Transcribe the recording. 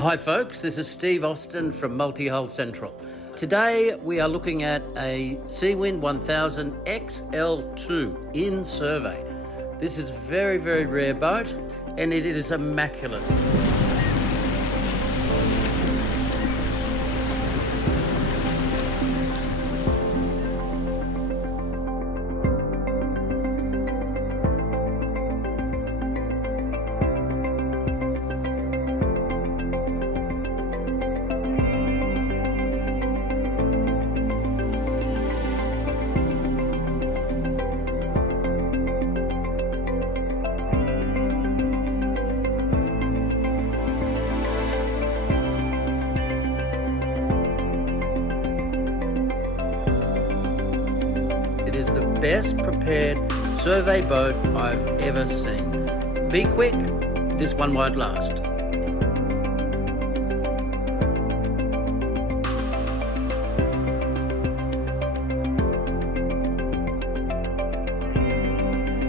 Hi folks, this is Steve Austin from Multi-Hull Central. Today we are looking at a Seawind 1000 XL2 in survey. This is a very, very rare boat and it is immaculate. It is the best prepared survey boat I've ever seen. Be quick, this one won't last.